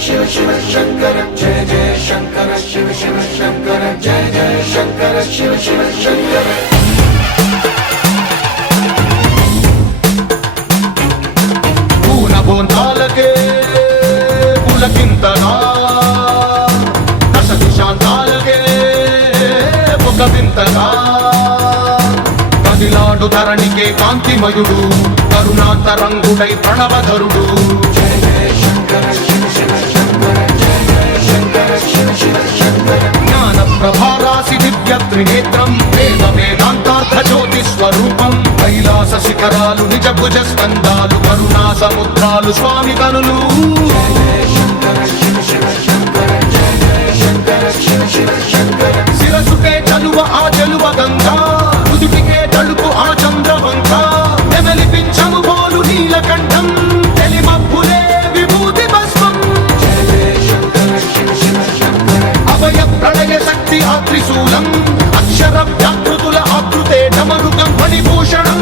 शिव शिव शंकर जय जय शंकर शिव शिव शंकर जय जय शंकर शिव शिव शंकर पूर्ण बोंतालके पुलकिंतना दश दिशांतालके मुखविंतना కదిలాడు ధరణికే కాంతిమయుడు కరుణాంతరంగుడై ప్రణవధరుడు జయ జయ శంకర శివ శివ శంకర జయ జయ శంకర శివ శివ శంకర జ్ఞాన ప్రభారాసి దివ్య త్రినేత్రం వేద వేదాంతార్థ జ్యోతి స్వరూపం కైలాస శిఖరాలు నిజ భుజ స్కందాలు కరుణా సముద్రాలు స్వామి కనులు జయ జయ శంకర శివ శివ శంకర జయ జయ శంకర శివ శివ శంకర శిరసుకే చలువ ఆ జలువ గంగా నుదుటికే తలుపు ఆ చంద్రవంక నెమలిపించము బోలు నీలకంఠం తెలిమబ్బులే విభూతి భస్మం జయ జయ శంకర శివ శివ శంకర అభయ ప్రళయ శక్తి ఆ త్రిశూలం అక్షర వ్యాకృతుల ఆకృతే డమరుకం మణిభూషణం